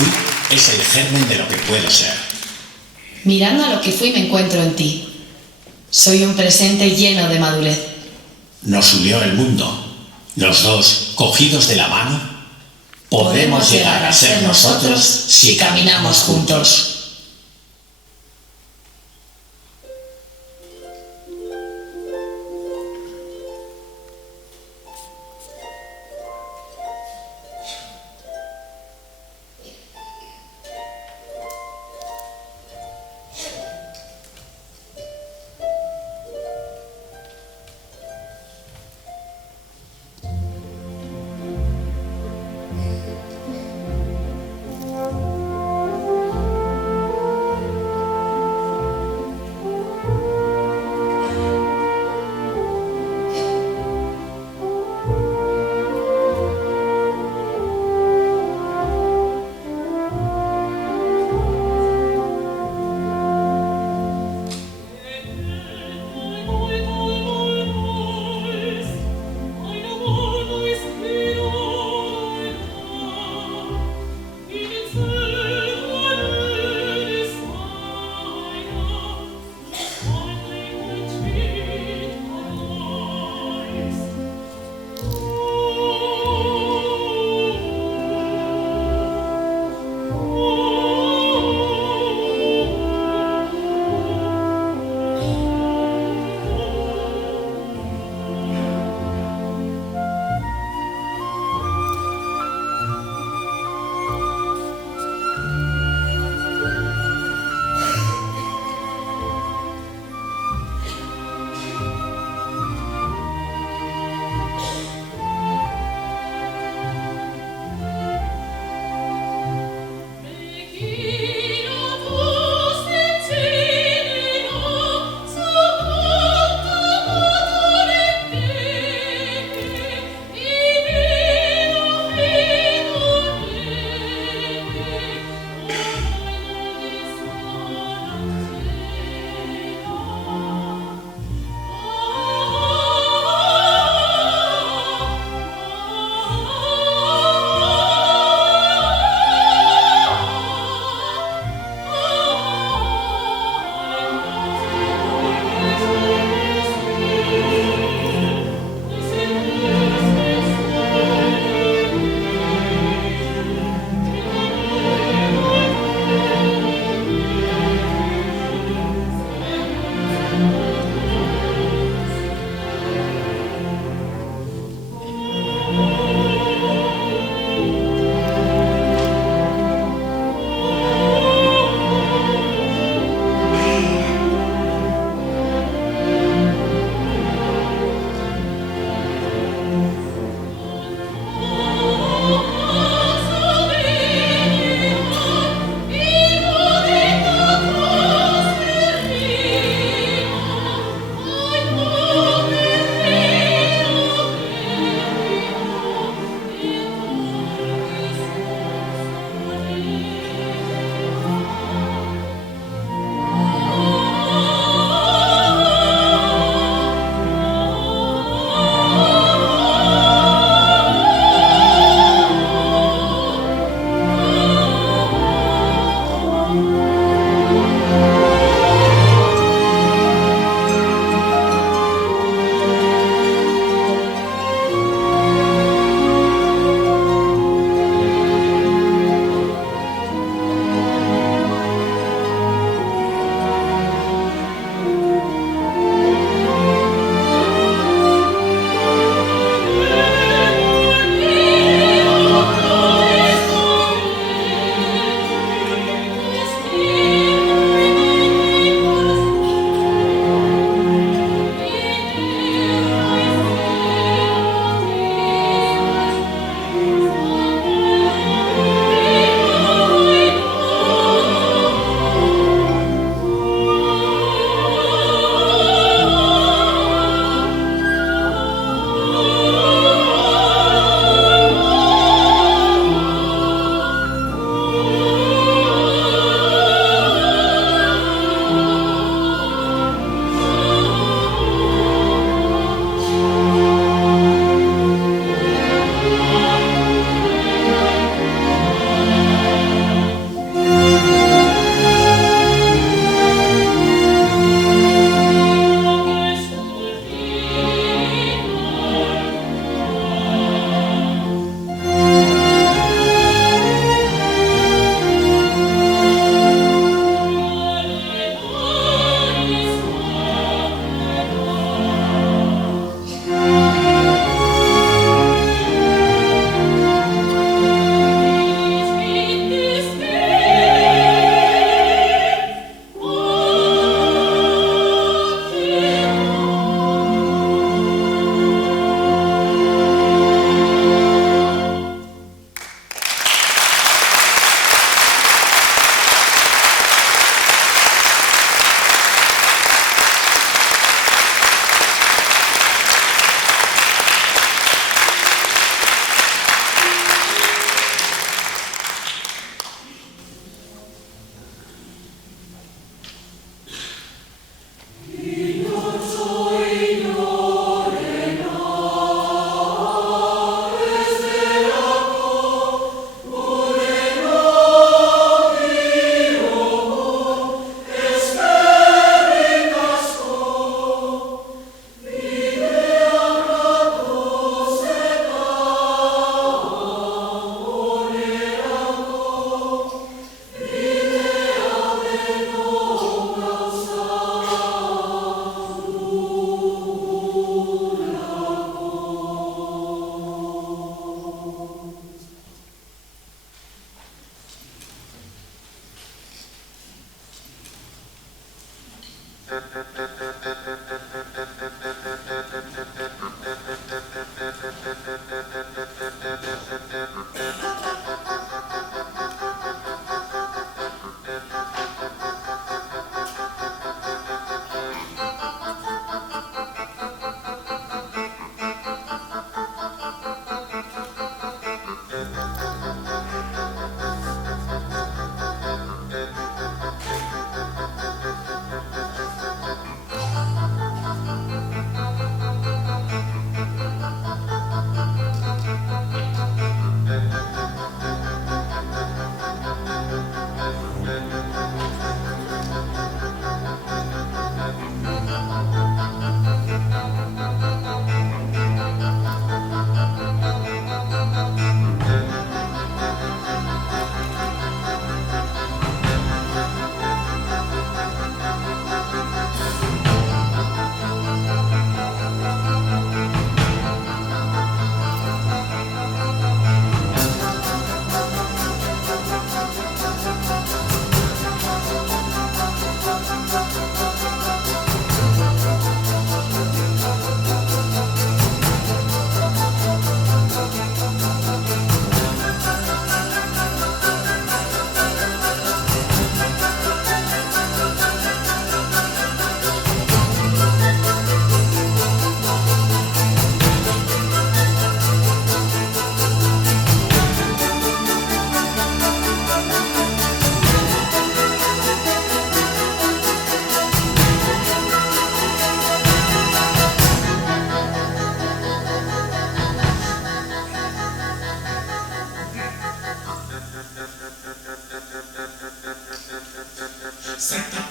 fui es el germen de lo que puedo ser. Mirando a lo que fui me encuentro en ti. Soy un presente lleno de madurez. Nos unió el mundo. Los dos, cogidos de la mano, podemos llegar a ser nosotros si caminamos juntos.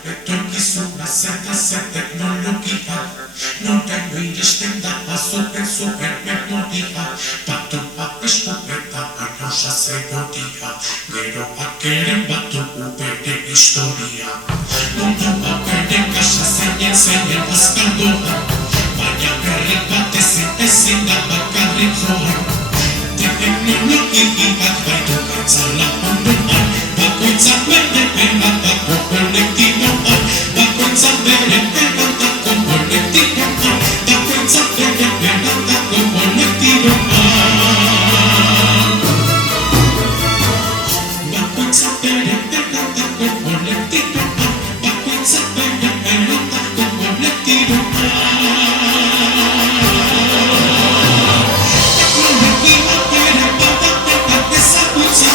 Etorkizuna zer teknologia, noren iristen da bazopen super memoria, batu esku eta arrosa zegotia, geroak ere batu bere historia. Mundua bere kasa zeinen azkaldua, baina berri bat ezin da bakarrik joa. Teknologiak baitu gaitzala ondoan, bakoitzak bere benatako kolektiboan, bakoitzak bere benatako kolektiboan, bakoitzak bere benatako kolektiboan. Bakoitzak bere benatako kolektiboan, bakoitzak bere benatako kolektiboan. Teknologia bere bat ezagutza,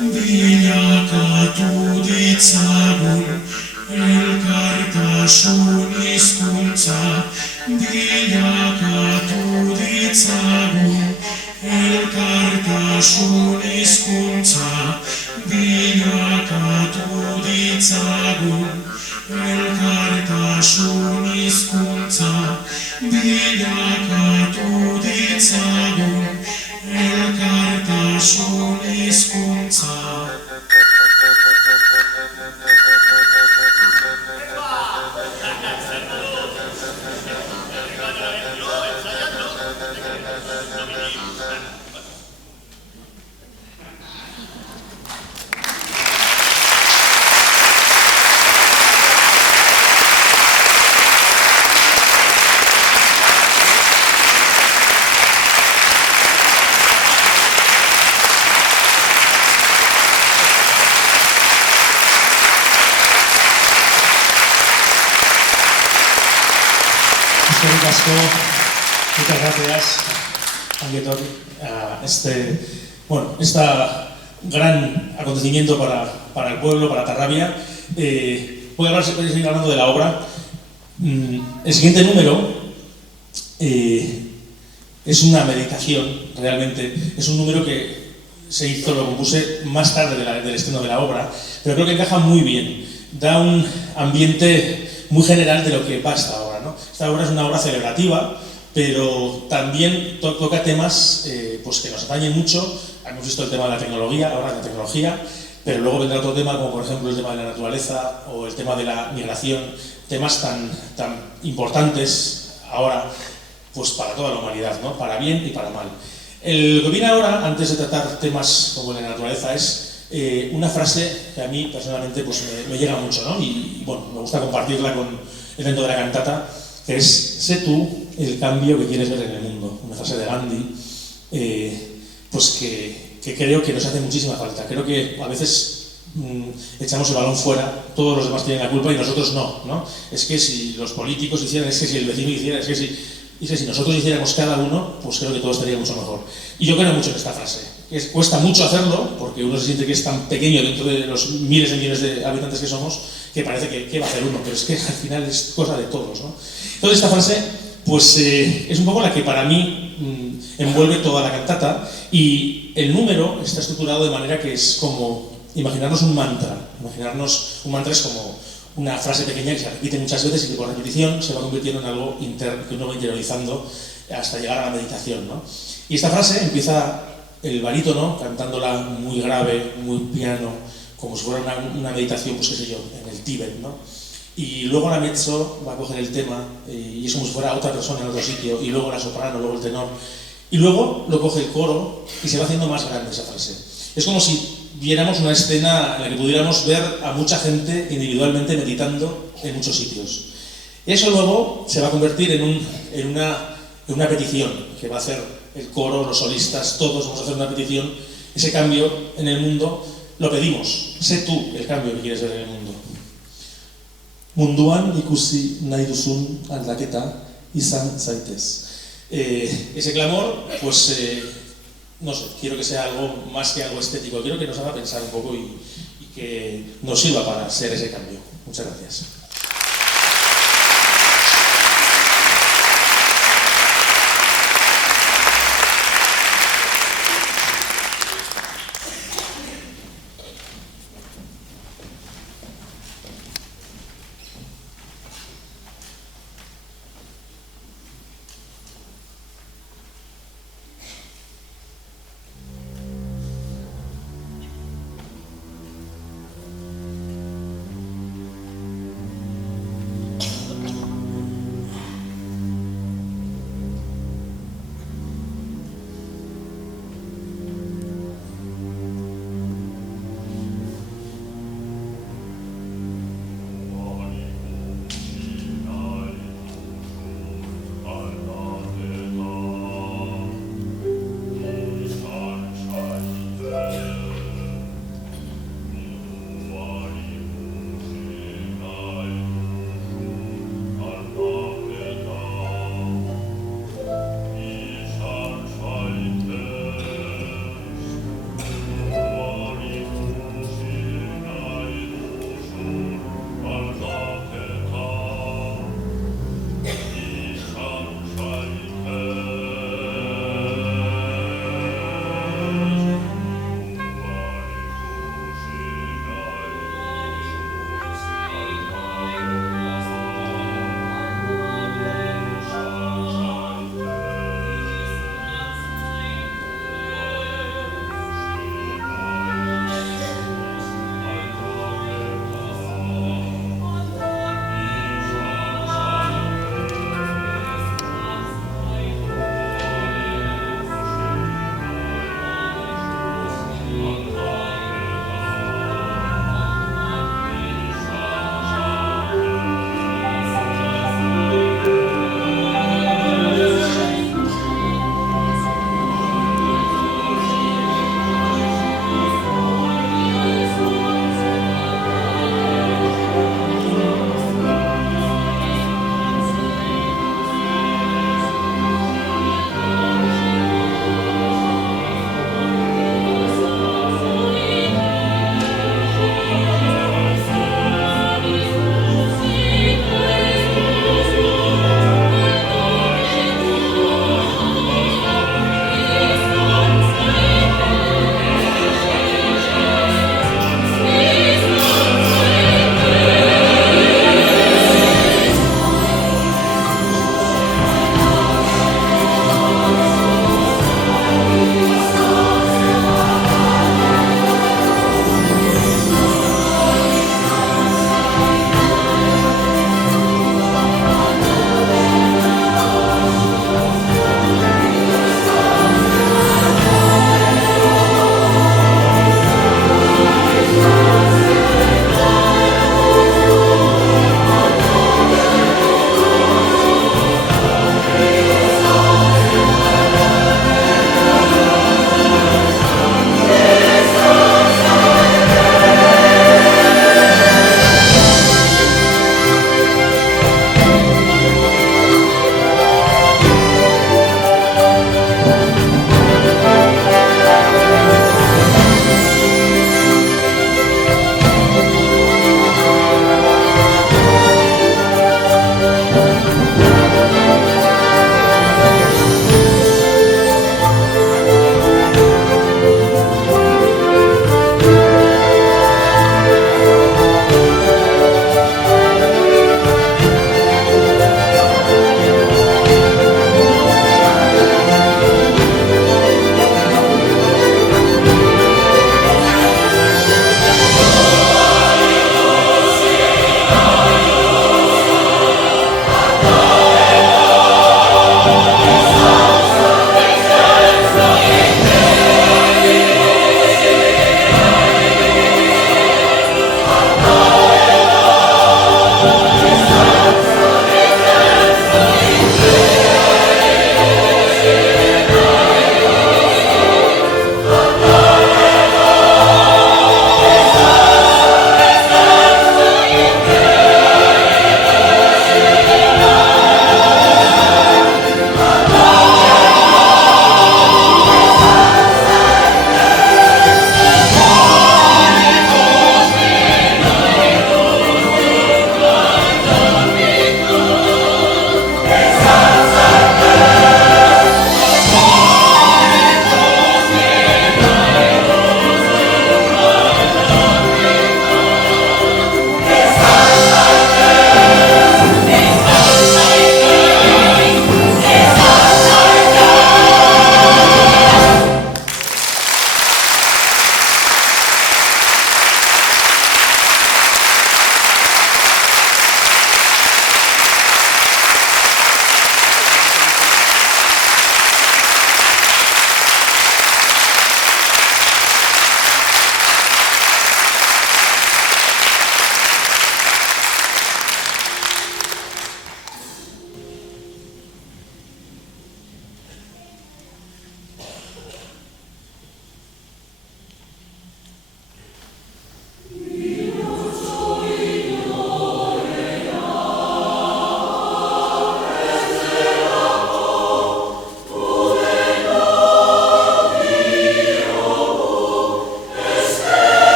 bilakatu ditzagun elkartasun hizkuntza, bilakatu ditzagun elkartasun hizkuntza, bilakatu ditzagun elkartasun hizkuntza, bilakatu ditzagun elkartasun hizkuntza. Muchas gracias, Anguetor, a este gran acontecimiento para el pueblo, para Tarrabia. Voy a seguir hablando de la obra. El siguiente número es una meditación, realmente. Es un número que lo compuse más tarde del estreno de la obra, pero creo que encaja muy bien. Da un ambiente muy general de lo que va esta obra, ¿no? Esta obra es una obra celebrativa, pero también toca temas pues que nos atañen mucho. Hemos visto el tema de la tecnología, ahora la tecnología, pero luego vendrá otro tema, como por ejemplo el tema de la naturaleza o el tema de la migración, temas tan importantes ahora pues para toda la humanidad, ¿no? Para bien y para mal. Lo que viene ahora, antes de tratar temas como la naturaleza, es una frase que a mí personalmente pues, me llega mucho, ¿no? Y bueno, me gusta compartirla dentro de la cantata, que es: sé tú el cambio que quieres ver en el mundo. Una frase de Gandhi, pues que creo que nos hace muchísima falta. Creo que a veces echamos el balón fuera, todos los demás tienen la culpa y nosotros no. Es que si los políticos hicieran, es que si el vecino hiciera, es que si nosotros hiciéramos cada uno, pues creo que todo estaría mucho mejor. Y yo creo mucho en esta frase. Cuesta mucho hacerlo, porque uno se siente que es tan pequeño dentro de los miles y millones de habitantes que somos, que parece que va a hacer uno, pero es que al final es cosa de todos, ¿no? Entonces esta frase, pues es un poco la que para mí envuelve toda la cantata, y el número está estructurado de manera que es como imaginarnos un mantra. Imaginarnos un mantra es como una frase pequeña que se repite muchas veces y que por repetición se va convirtiendo en algo interno que uno va interiorizando hasta llegar a la meditación, ¿no? Y esta frase empieza el barítono cantándola muy grave, muy piano, como si fuera una meditación, pues qué sé yo, en el Tíbet, ¿no? Y luego la mezzo va a coger el tema y es como si fuera otra persona en otro sitio, y luego la soprano, luego el tenor, y luego lo coge el coro y se va haciendo más grande esa frase. Es como si viéramos una escena en la que pudiéramos ver a mucha gente individualmente meditando en muchos sitios. Eso luego se va a convertir en una petición que va a hacer el coro, los solistas, todos vamos a hacer una petición. Ese cambio en el mundo lo pedimos. Sé tú el cambio que quieres ver en el mundo. Munduan ikusi nahi duzun aldaketa izan zaitez. Ese clamor, pues no sé, quiero que sea algo más que algo estético. Quiero que nos haga pensar un poco y que nos sirva para ser ese cambio. Muchas gracias.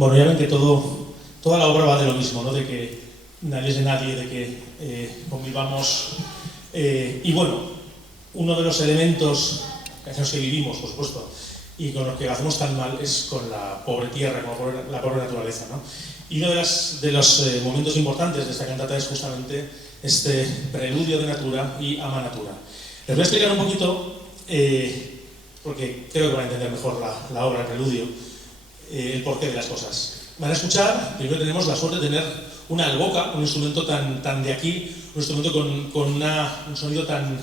Bueno, ya ven que toda la obra va de lo mismo, ¿no? De que nadie es de nadie, de que convivamos. Y bueno, uno de los elementos en los que vivimos, por supuesto, y con los que hacemos tan mal es con la pobre tierra, con la pobre naturaleza, ¿no? Y uno de los momentos importantes de esta cantata es justamente este preludio de Natura y Ama Natura. Les voy a explicar un poquito, porque creo que van a entender mejor la obra, el preludio, el porqué de las cosas. Van a escuchar, primero tenemos la suerte de tener una alboca, un instrumento tan de aquí, un instrumento con un sonido tan,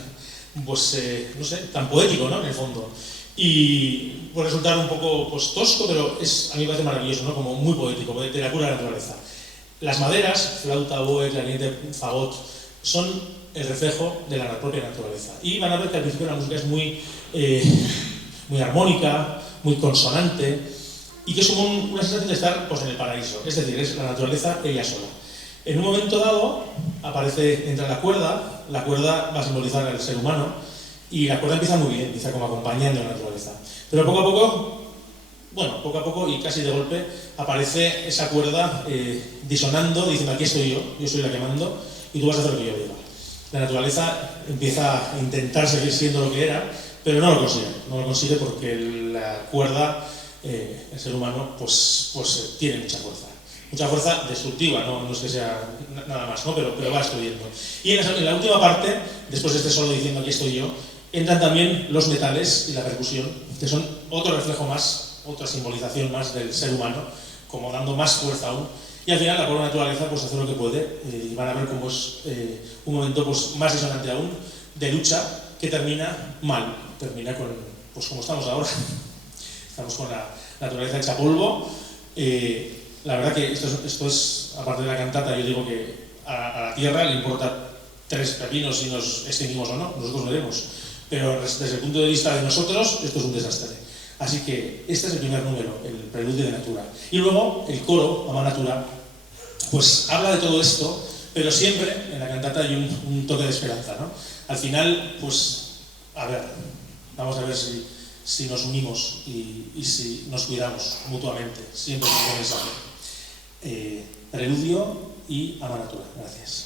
pues, no sé, tan poético, ¿no? En el fondo. Y puede resultar un poco pues, tosco, pero a mí me parece maravilloso, ¿no? Como muy poético, de la pura naturaleza. Las maderas, flauta, oboe, clarinete, fagot, son el reflejo de la propia naturaleza. Y van a ver que al principio la música es muy armónica, muy consonante, y que es como una sensación de estar pues, en el paraíso, es decir, es la naturaleza ella sola. En un momento dado entra la cuerda va a simbolizar al ser humano, y la cuerda empieza muy bien, empieza como acompañando a la naturaleza. Pero poco a poco y casi de golpe, aparece esa cuerda disonando, diciendo aquí estoy yo soy la que mando, y tú vas a hacer lo que yo diga. La naturaleza empieza a intentar seguir siendo lo que era, pero no lo consigue porque la cuerda, el ser humano, pues tiene mucha fuerza destructiva, no es que sea nada más, ¿no? pero va destruyendo. Y en la última parte, después de este solo diciendo aquí estoy yo, entran también los metales y la percusión, que son otro reflejo más, otra simbolización más del ser humano, como dando más fuerza aún. Y al final la pobre naturaleza pues hace lo que puede, y van a ver cómo es un momento pues, más disonante aún, de lucha, que termina mal, termina con, pues como estamos ahora. Estamos con la naturaleza hecha polvo. La verdad que esto es, aparte de la cantata, yo digo que a la tierra le importa 3 pepinos si nos extinguimos o no, nosotros veremos. Pero desde el punto de vista de nosotros, esto es un desastre. Así que este es el primer número, el preludio de Natura. Y luego el coro, Ama Natura, pues habla de todo esto, pero siempre en la cantata hay un toque de esperanza, ¿no? Al final, pues, vamos a ver si nos unimos y si nos cuidamos mutuamente, siempre con un mensaje. Preludio y Ama Natura. Gracias.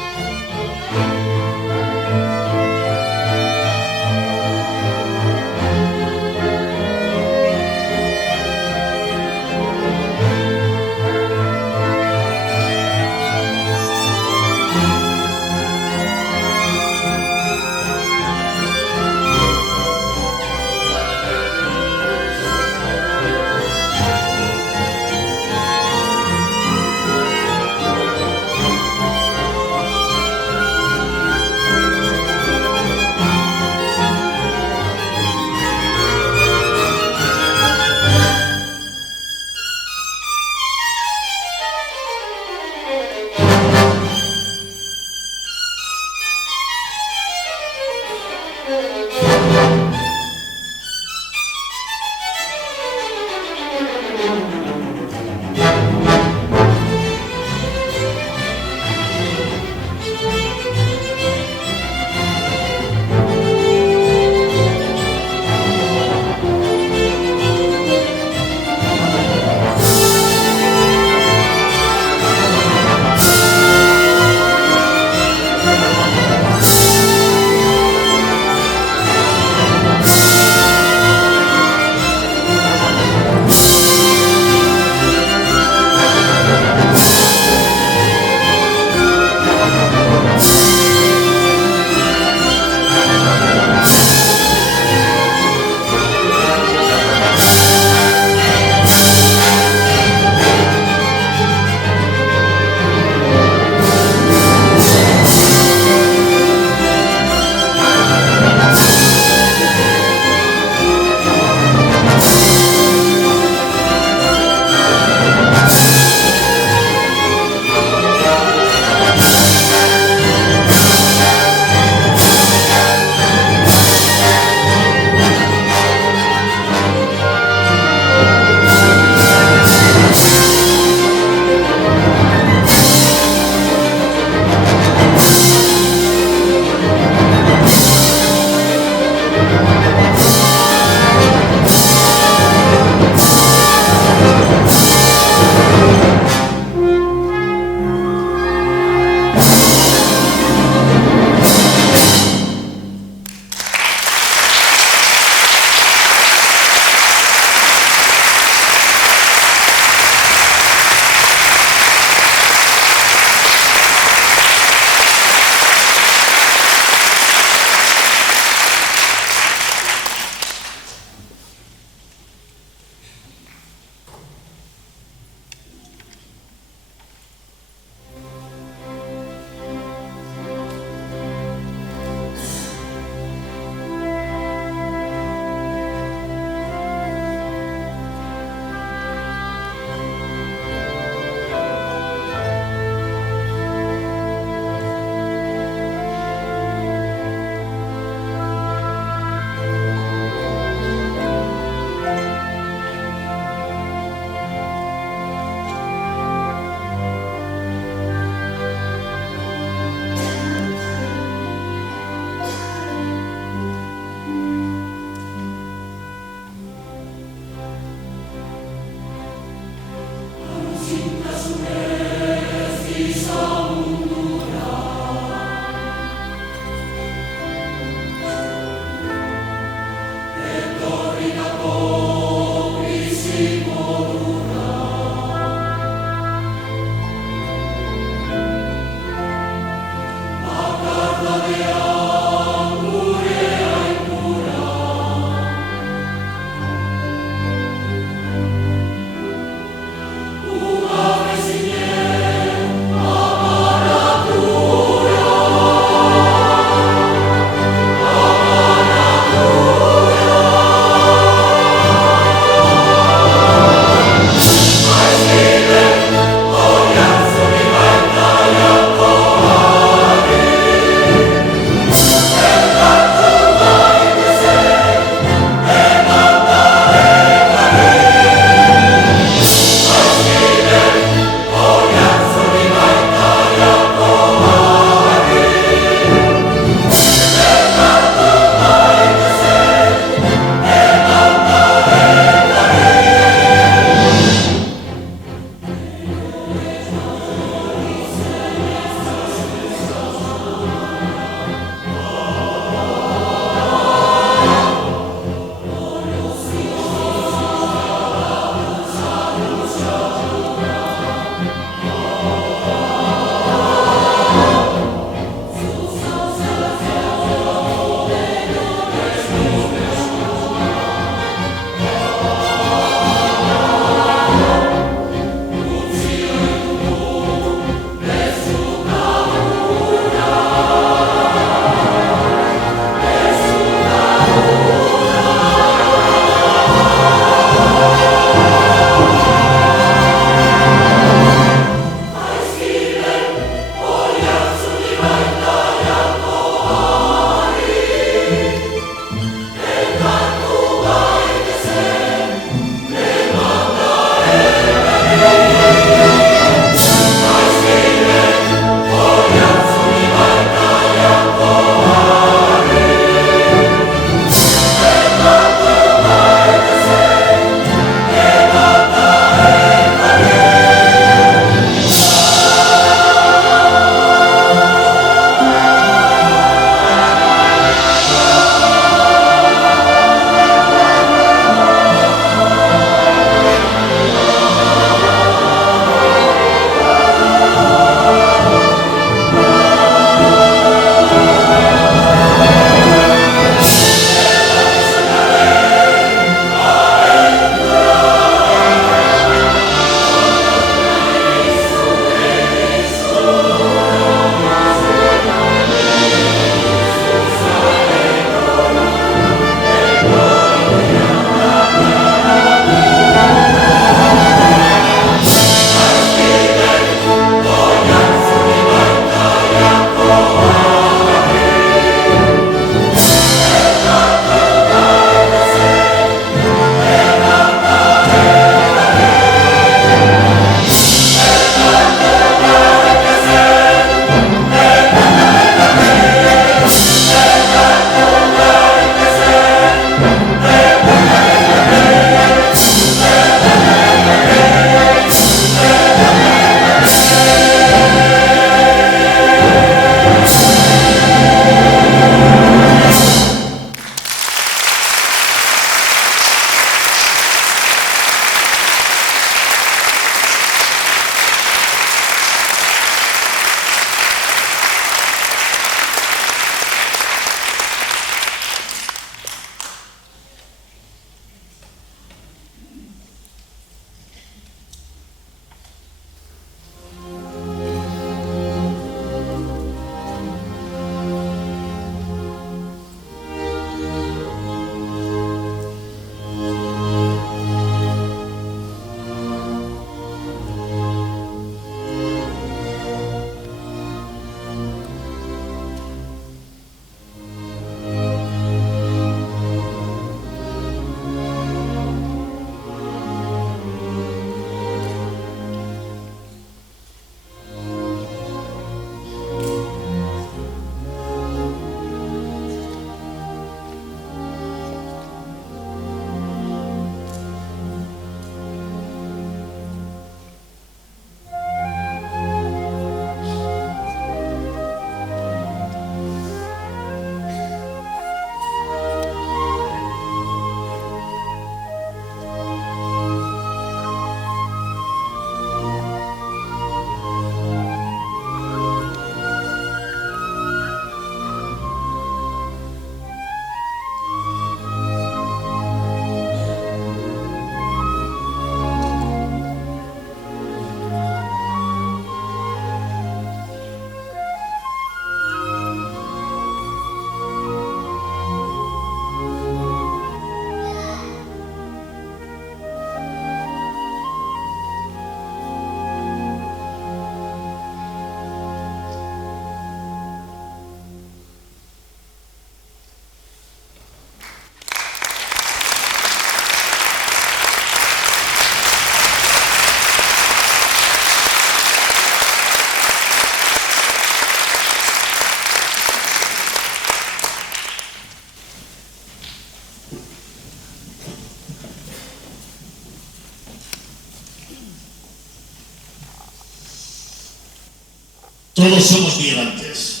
Todos somos migrantes,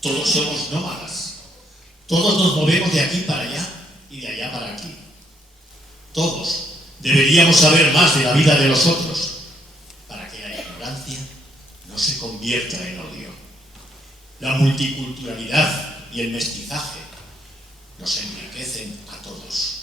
todos somos nómadas, todos nos movemos de aquí para allá y de allá para aquí. Todos deberíamos saber más de la vida de los otros para que la ignorancia no se convierta en odio. La multiculturalidad y el mestizaje nos enriquecen a todos.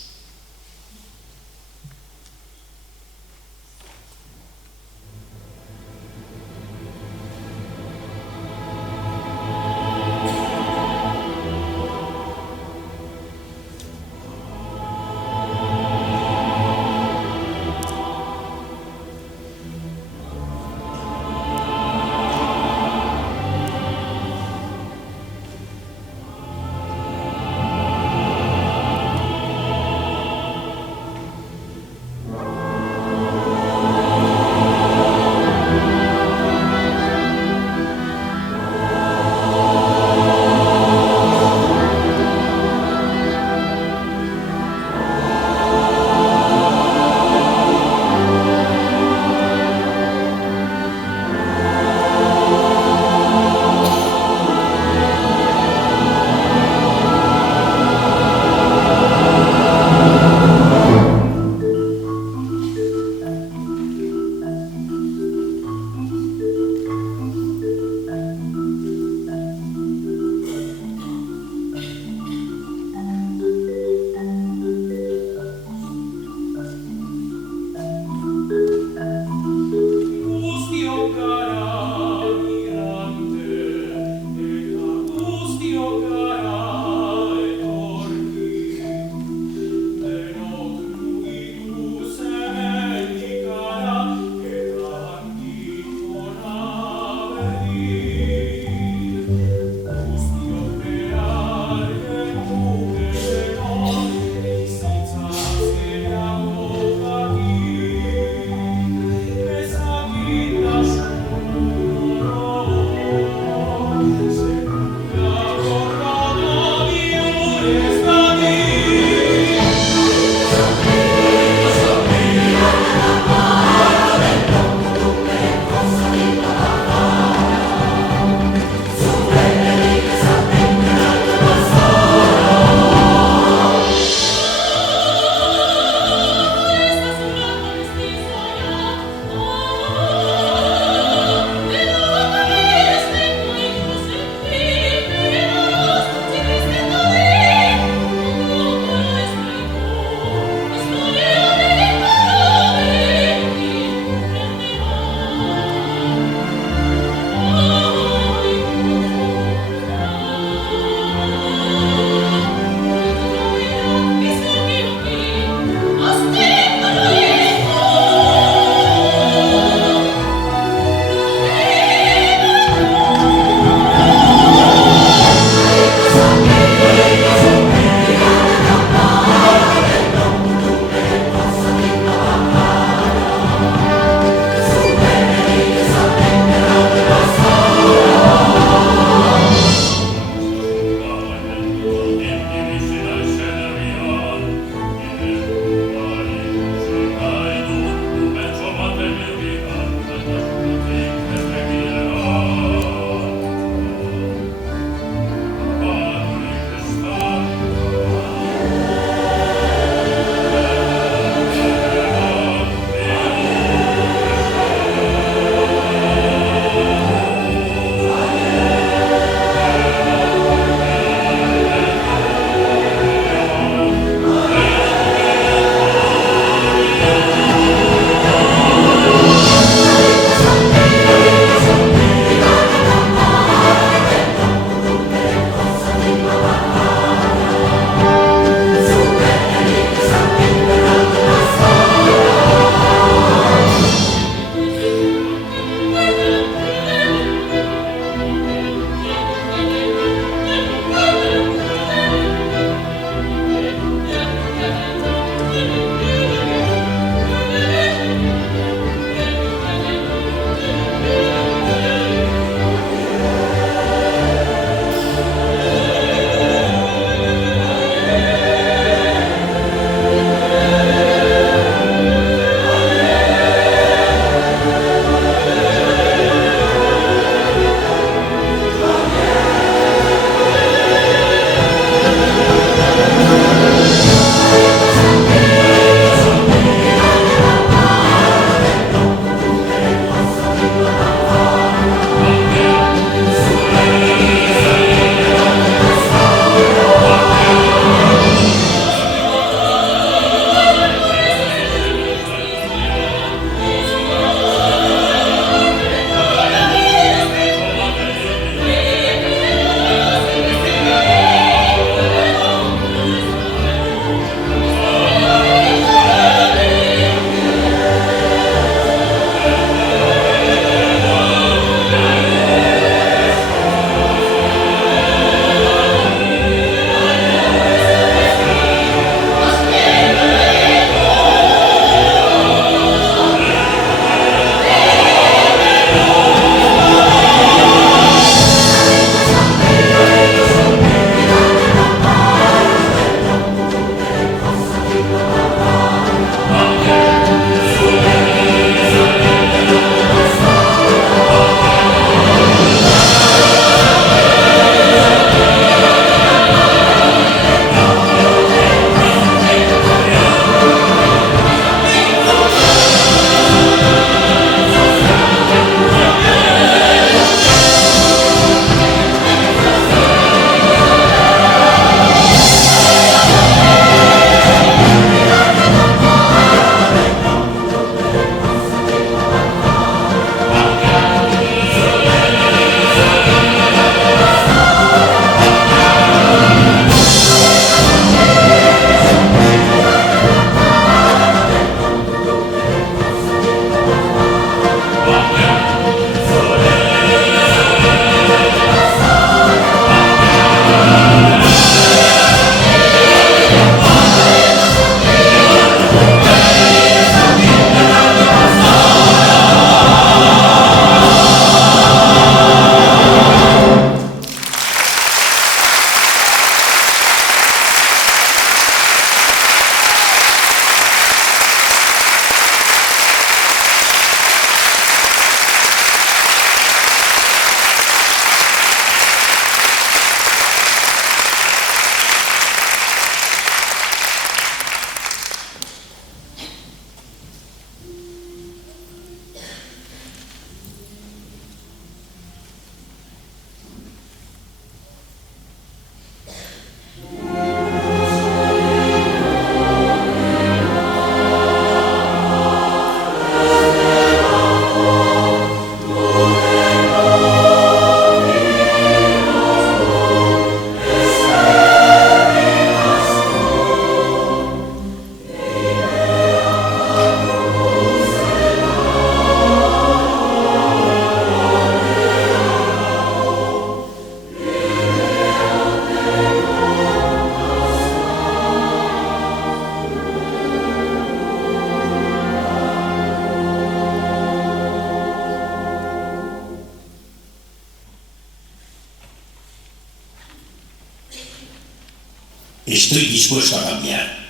Estoy dispuesto a cambiar.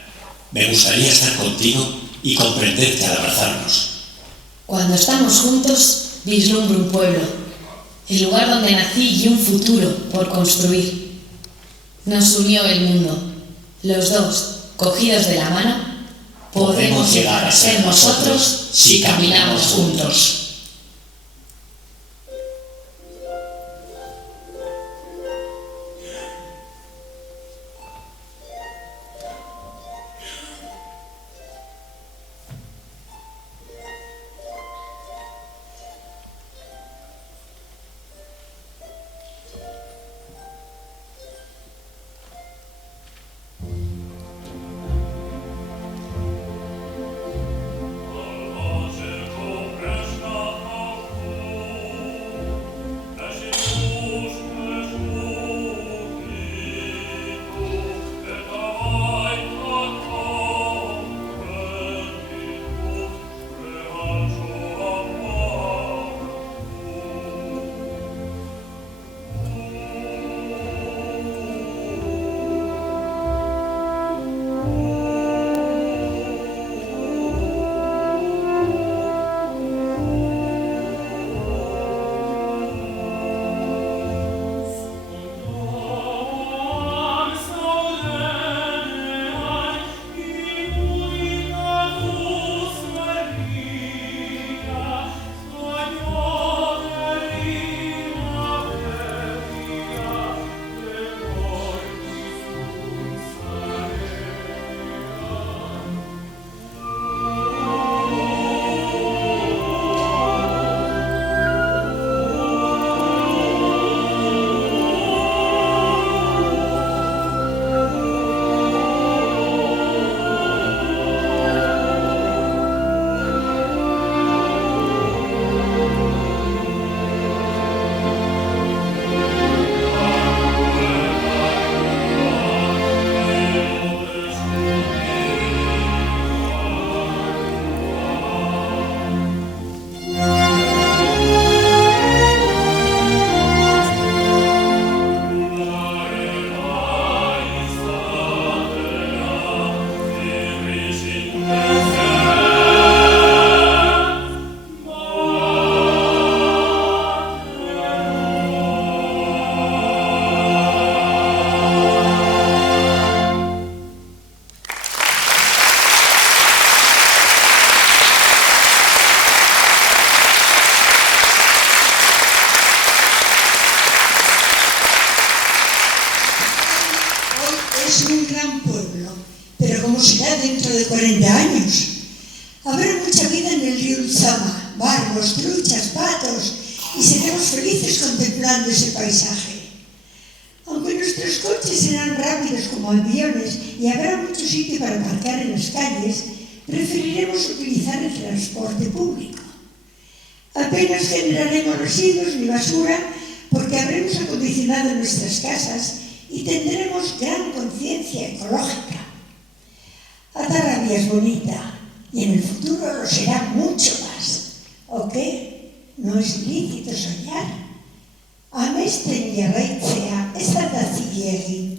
Me gustaría estar contigo y comprenderte al abrazarnos. Cuando estamos juntos, vislumbro un pueblo, el lugar donde nací y un futuro por construir. Nos unió el mundo. Los dos, cogidos de la mano, podemos llegar a ser nosotros si caminamos juntos. Es un gran pueblo, pero ¿cómo será dentro de 40 años? Habrá mucha vida en el río Ulzama, barbos, truchas, patos, y seremos felices contemplando ese paisaje. Aunque nuestros coches serán rápidos como aviones y habrá mucho sitio para aparcar en las calles, preferiremos utilizar el transporte público. Apenas generaremos residuos ni basura porque habremos acondicionado nuestras casas y tendremos gran conciencia ecológica. Atarrabia es bonita y en el futuro lo será mucho más. ¿O qué? ¿No es lícito soñar? Amesten jarraitzea ez da zilegi.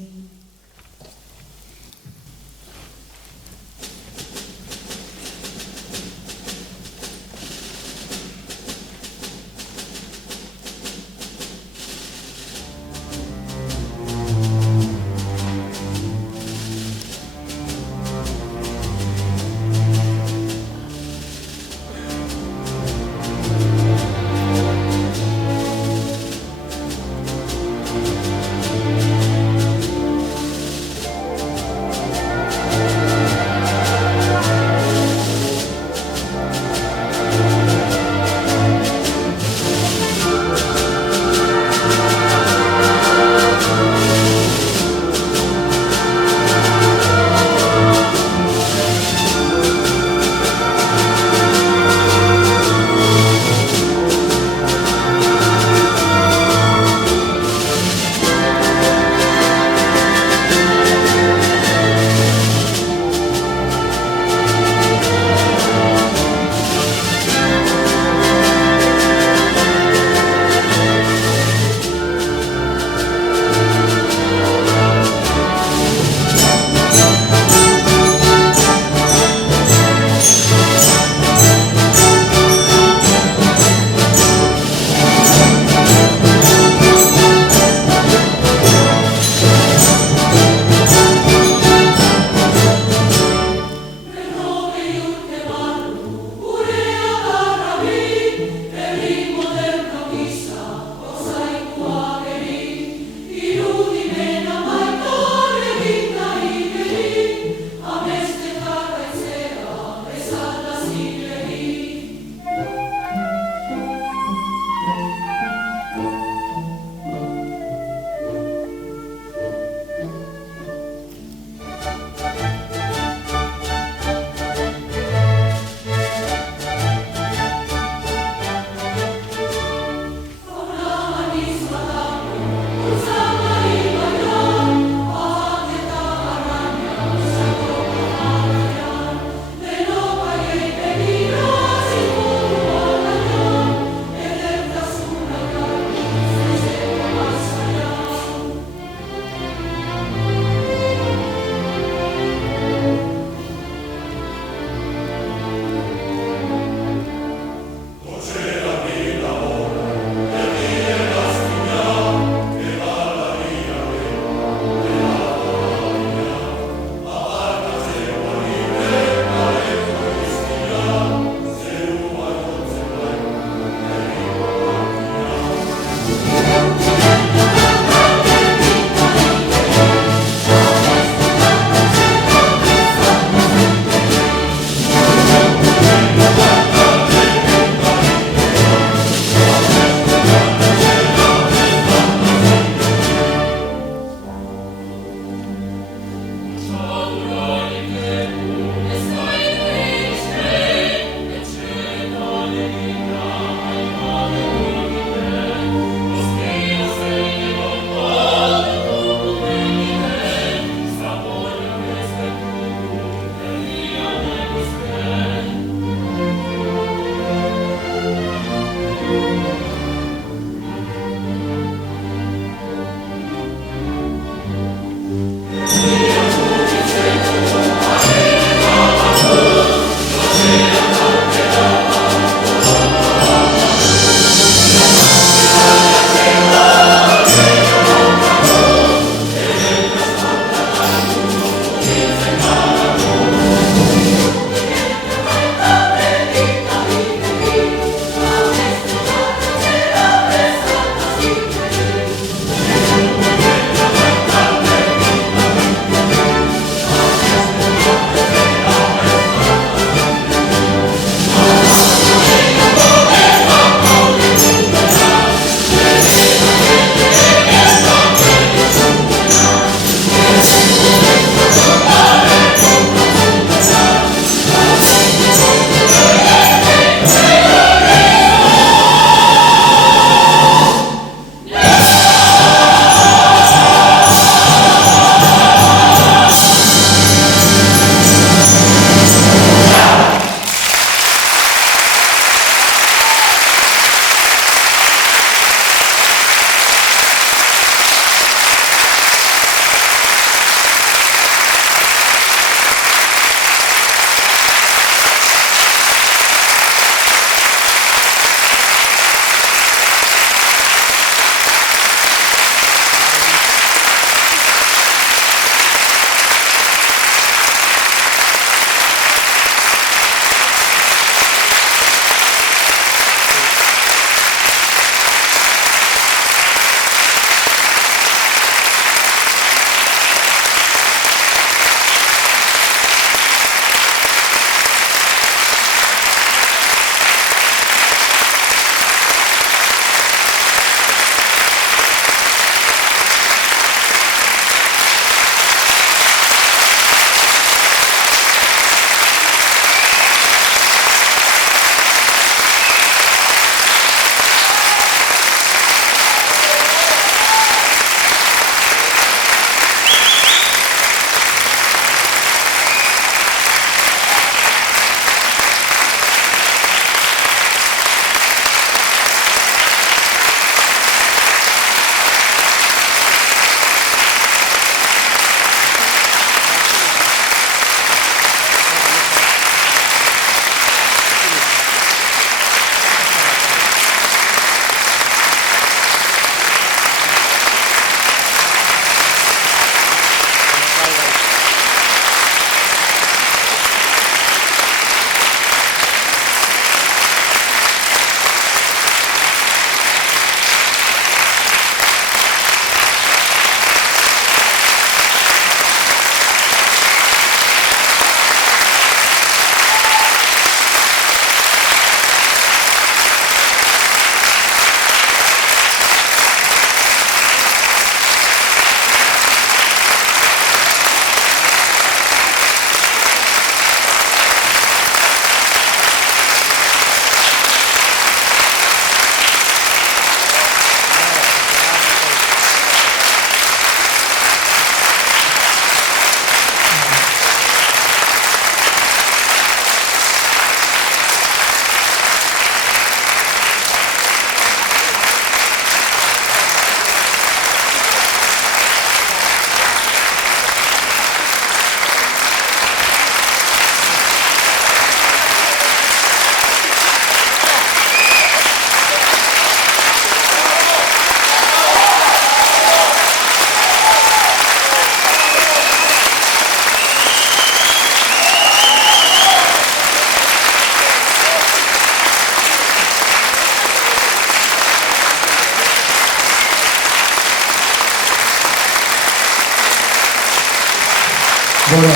Bueno,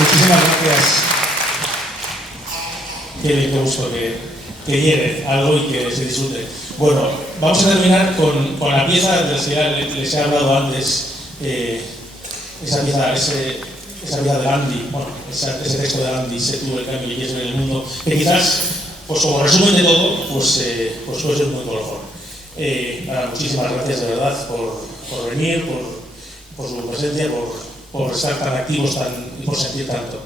muchísimas gracias. Qué bien, qué gusto que llegue algo y que se disfrute. Bueno, vamos a terminar con la pieza de la que les he hablado antes, esa pieza de Gandhi, bueno, ese texto de Gandhi, sé tú el cambio que quieres ver en el mundo, que quizás, pues como resumen de todo, pues puede ser muy colofón. Muchísimas gracias de verdad por venir, por su presencia, por estar tan activos y por sentir tanto.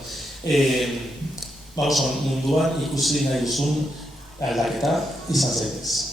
Vamos a munduan ikusi nahi duzun aldaketa izan zaitez.